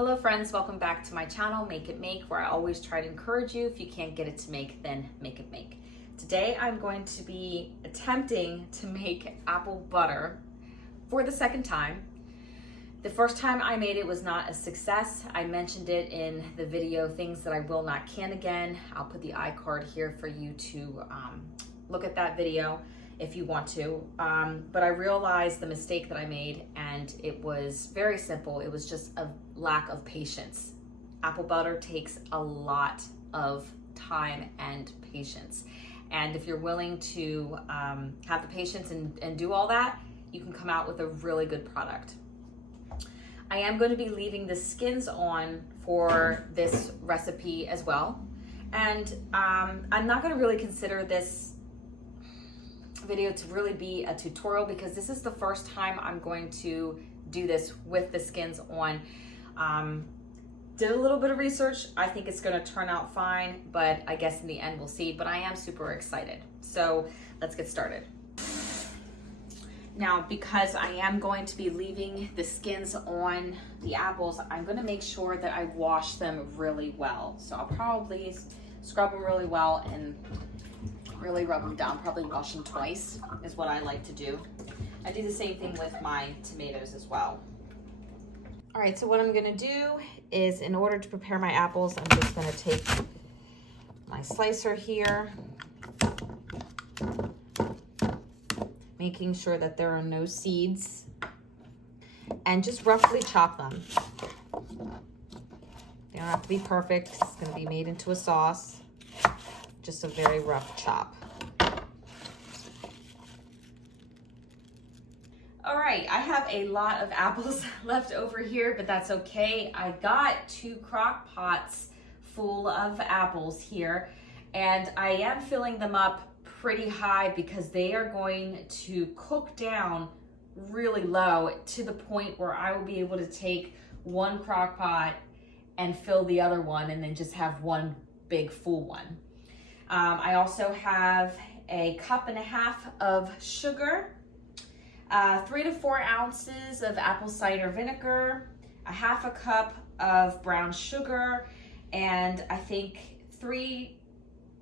Hello friends, welcome back to my channel, Make It Make, where I always try to encourage you. If you can't get it to make, then make it make. Today I'm going to be attempting to make apple butter for the second time. The first time I made it was not a success. I mentioned it in the video, Things That I Will Not Can Again. I'll put the iCard here for you to look at that video if you want to. But I realized the mistake that I made, and it was very simple. It was just a lack of patience. Apple butter takes a lot of time and patience. And if you're willing to have the patience and do all that, you can come out with a really good product. I am going to be leaving the skins on for this recipe as well. And I'm not going to really consider this video to really be a tutorial because this is the first time I'm going to do this with the skins on. Did a little bit of research. I think it's going to turn out fine, but I guess in the end we'll see. But I am super excited. So let's get started. Now, because I am going to be leaving the skins on the apples, I'm going to make sure that I wash them really well. So I'll probably scrub them really well and really rub them down. Probably wash them twice is what I like to do. I do the same thing with my tomatoes as well. All right, so what I'm gonna do is, in order to prepare my apples, I'm just gonna take my slicer here, making sure that there are no seeds, and just roughly chop them. They don't have to be perfect. It's gonna be made into a sauce. Just a very rough chop. All right, I have a lot of apples left over here, but that's okay. I got 2 crock pots full of apples here, and I am filling them up pretty high because they are going to cook down really low to the point where I will be able to take one crock pot and fill the other one and then just have one big full one. I also have a 1.5 cups of sugar, 3 to 4 ounces of apple cider vinegar, a 1/2 cup of brown sugar, and I think 3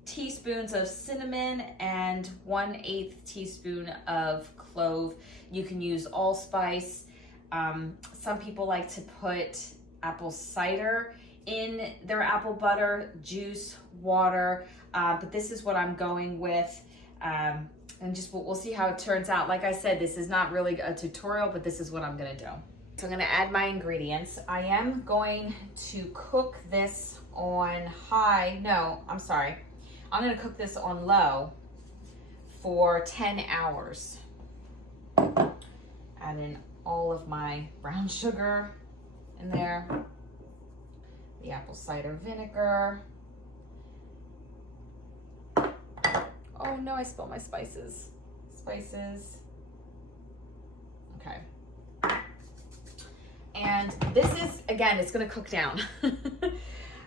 teaspoons of cinnamon and 1/8 teaspoon of clove. You can use allspice. Some people like to put apple cider in their apple butter, juice, water, but this is what I'm going with, and just we'll see how it turns out. Like I said, this is not really a tutorial, but this is what I'm gonna do. So I'm gonna add my ingredients. I am going to cook this on high, no, I'm sorry. I'm gonna cook this on low for 10 hours. Add in all of my brown sugar in there, the apple cider vinegar. Oh no, I spilled my spices. Okay. And this is, again, it's gonna cook down.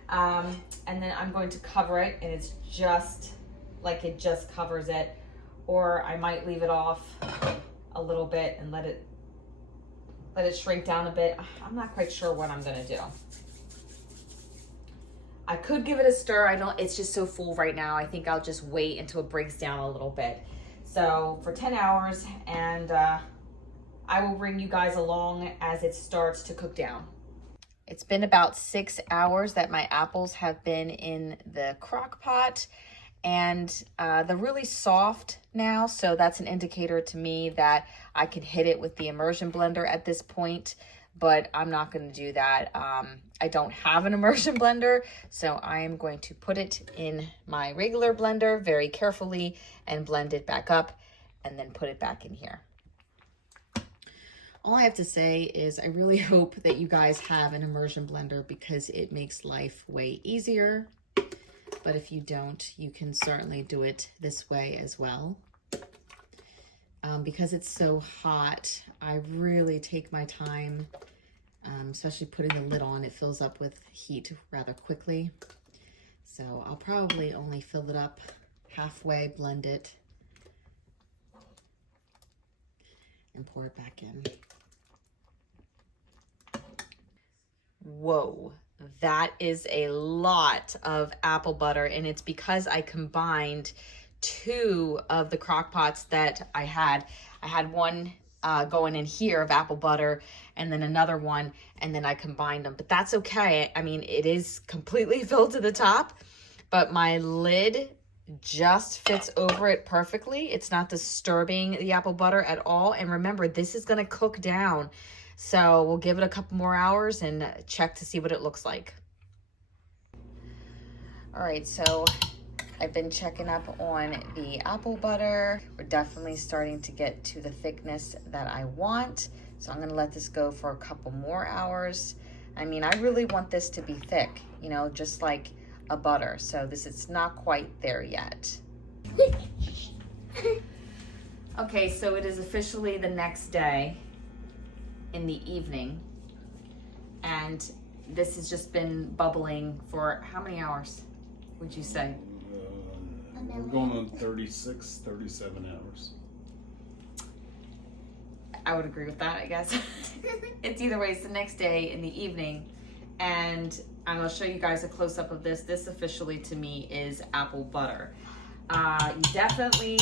And then I'm going to cover it, and it's just like it just covers it. Or I might leave it off a little bit and let it shrink down a bit. I'm not quite sure what I'm gonna do. I could give it a stir. It's just so full right now. I think I'll just wait until it breaks down a little bit. So for 10 hours, and I will bring you guys along as it starts to cook down. It's been about 6 hours that my apples have been in the crock pot, and they're really soft now. So that's an indicator to me that I could hit it with the immersion blender at this point, but I'm not going to do that. I don't have an immersion blender, so I am going to put it in my regular blender very carefully and blend it back up and then put it back in here. All I have to say is I really hope that you guys have an immersion blender because it makes life way easier. But if you don't, you can certainly do it this way as well. Because it's so hot, I really take my time, especially putting the lid on. It fills up with heat rather quickly. So I'll probably only fill it up halfway, blend it, and pour it back in. Whoa, that is a lot of apple butter, and it's because I combined two of the crock pots that I had. I had one going in here of apple butter and then another one, and then I combined them, but that's okay. I mean, it is completely filled to the top, but my lid just fits over it perfectly. It's not disturbing the apple butter at all. And remember, this is gonna cook down. So we'll give it a couple more hours and check to see what it looks like. All right, so I've been checking up on the apple butter. We're definitely starting to get to the thickness that I want. So I'm gonna let this go for a couple more hours. I mean, I really want this to be thick, you know, just like a butter. So this is not quite there yet. Okay, so it is officially the next day in the evening, and this has just been bubbling for how many hours would you say? We're going on 36, 37 hours. I would agree with that, I guess. It's either way, it's the next day in the evening, and I'm gonna show you guys a close-up of this. This officially to me is apple butter. You definitely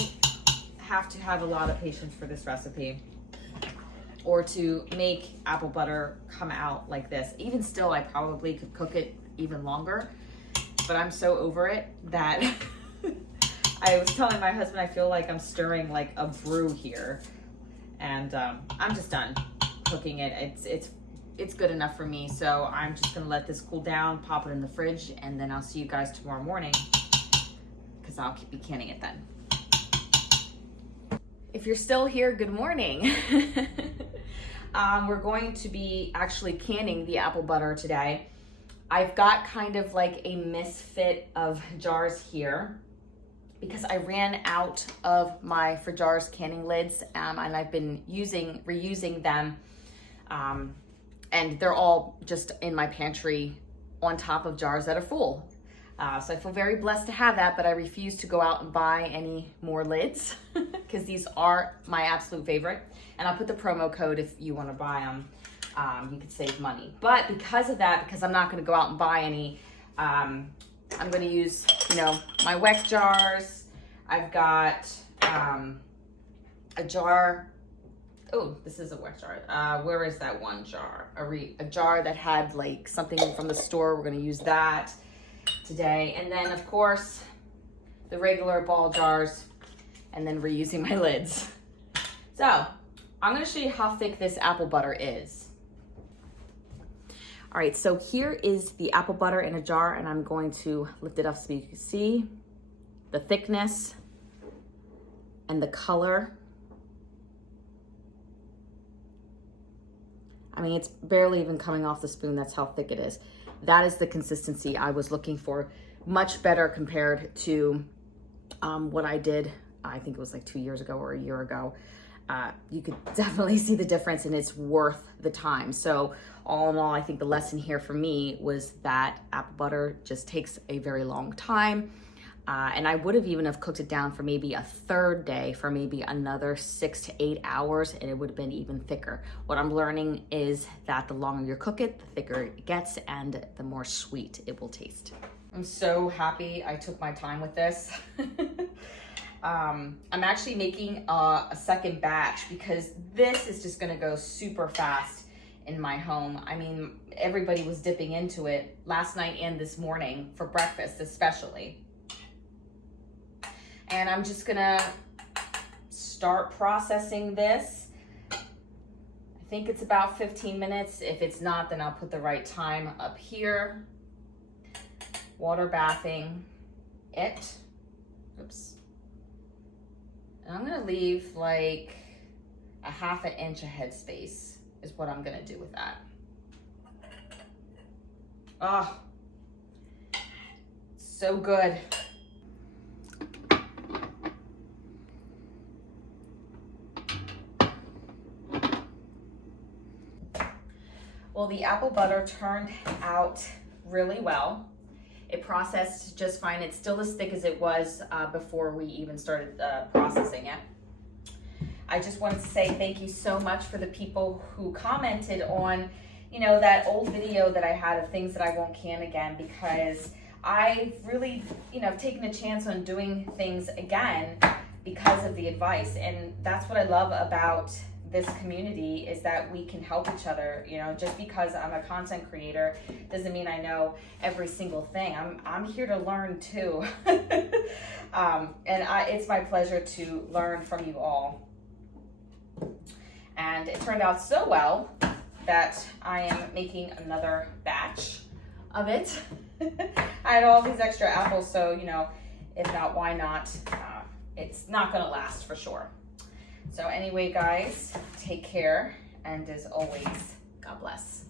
have to have a lot of patience for this recipe, or to make apple butter come out like this. Even still, I probably could cook it even longer, but I'm so over it that I was telling my husband I feel like I'm stirring like a brew here, and I'm just done cooking it. It's good enough for me, so I'm just gonna let this cool down, pop it in the fridge, and then I'll see you guys tomorrow morning, because I'll be canning it then. If you're still here, good morning. We're going to be actually canning the apple butter today. I've got kind of like a misfit of jars here because I ran out of my for jars canning lids, and I've been reusing them, and they're all just in my pantry on top of jars that are full. So I feel very blessed to have that, but I refuse to go out and buy any more lids because these are my absolute favorite. And I'll put the promo code if you want to buy them. You could save money. But because of that, because I'm not going to go out and buy any, I'm going to use, you know, my WEC jars. I've got a jar. Oh, this is a WEC jar. Where is that one jar? A jar that had like something from the store. We're going to use that today. And then of course the regular ball jars, and then reusing my lids. So I'm going to show you how thick this apple butter is. All right, so here is the apple butter in a jar, and I'm going to lift it up so you can see the thickness and the color. I mean, it's barely even coming off the spoon. That's how thick it is. That is the consistency I was looking for. Much better compared to what I did, I think it was like 2 years ago or a year ago. You could definitely see the difference, and it's worth the time. So all in all, I think the lesson here for me was that apple butter just takes a very long time. And I would have even have cooked it down for maybe a third day for maybe another 6 to 8 hours, and it would have been even thicker. What I'm learning is that the longer you cook it, the thicker it gets and the more sweet it will taste. I'm so happy I took my time with this. I'm actually making a second batch because this is just gonna go super fast in my home. I mean, everybody was dipping into it last night and this morning for breakfast especially. And I'm just gonna start processing this. I think it's about 15 minutes. If it's not, then I'll put the right time up here. Water bathing it. Oops. And I'm gonna leave like a 1/2 inch of headspace is what I'm gonna do with that. Oh, so good. Well, the apple butter turned out really well. It processed just fine. It's still as thick as it was before we even started processing it. I just wanted to say thank you so much for the people who commented on you know, that old video that I had of things that I won't can again, because I really, you know, taken a chance on doing things again because of the advice. And that's what I love about this community, is that we can help each other. You know, just because I'm a content creator doesn't mean I know every single thing. I'm here to learn too. It's my pleasure to learn from you all. And it turned out so well that I am making another batch of it. I had all these extra apples, so, you know, if not, why not? It's not gonna last for sure. So anyway, guys, take care, and as always, God bless.